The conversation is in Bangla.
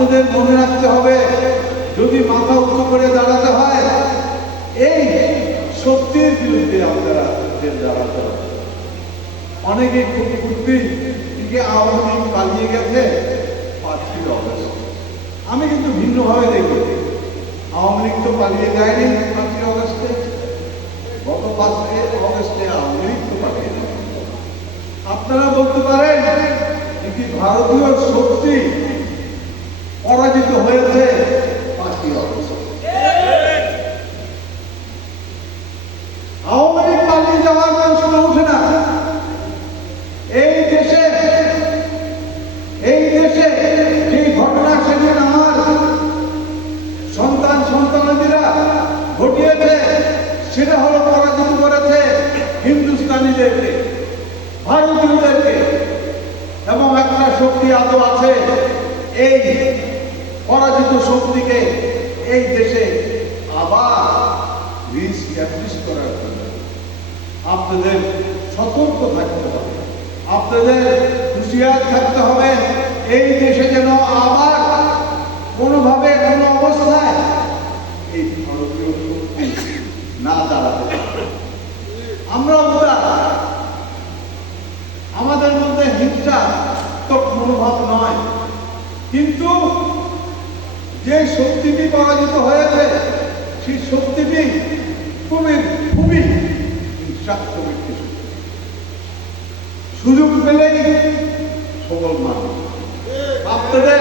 আপনাদের মনে রাখতে হবে, যদি মাথা উঁচু করে দাঁড়াতে হয়, এই সত্যের বিরুদ্ধে আপনারা দাঁড়াতে হবে। অনেকে কুটি দিকে আওয়ামী লীগ পালিয়ে গেছে পাঁচই অগস্ট আমি কিন্তু ভিন্নভাবে দেখি। আওয়ামী লীগ তো পালিয়ে যায়নি পাঁচই অগস্টে গত পাঁচই অগস্টে আওয়ামী লীগ তো পালিয়ে যায় আপনারা বলতে পারেন, এটি ভারতীয় শক্তি ভারতীয়দেরকে এবং একটা শক্তি আদৌ আছে এই পরাজিত শক্তিকে এই দেশে আবার রিস্টাবলিশ আপনাদের সতর্ক থাকতে হবে। আপনাদের হুঁশিয়ার থাকতে হবে, এই দেশে যেন আবার আমাদের মধ্যে হিংসা তো মনোভাব নয়। কিন্তু যে শক্তিটি পরাজিত হয়েছে, সেই শক্তিটি খুবই খুবই হিংসাত্মক সুযোগ পেলেই সবল মানুষ। আপনাদের